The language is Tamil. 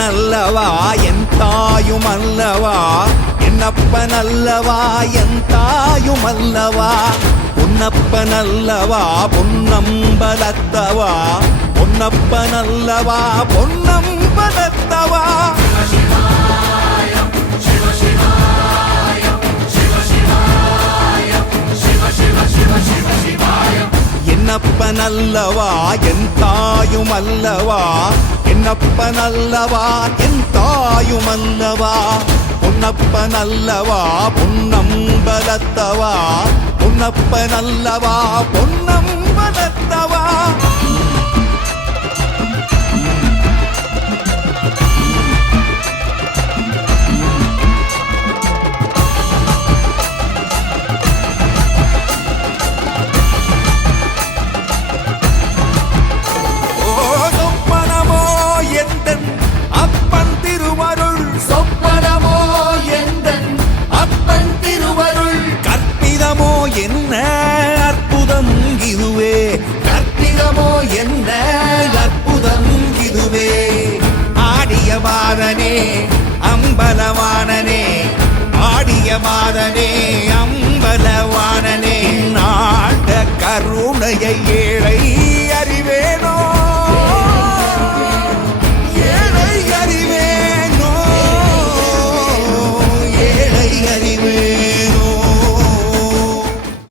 என்னப்பனல்லவா என் தாயுமல்லவா, என்னப்பனல்லவா என் தாயுமல்லவா, பொன்னப்பனல்லவா பொன்னம்பலத்தவா, பொன்னப்பனல்லவா பொன்னம்பலத்தவா. என்னப்பனல்லவா என் தாயுமல்லவா, என்னப்பனல்லவா என் தாயுமல்லவா, பொன்னப்பனல்லவா பொன்னம்பலத்தவா, பொன்னப்பனல்லவா பொன்னம்பலத்தவா. என்ன அற்புதம் இதுவே, கற்பிதமோ என்ன அற்புதம் இதுவே. ஆடிய மாதனே அம்பலவாணனே, ஆடிய மாதனே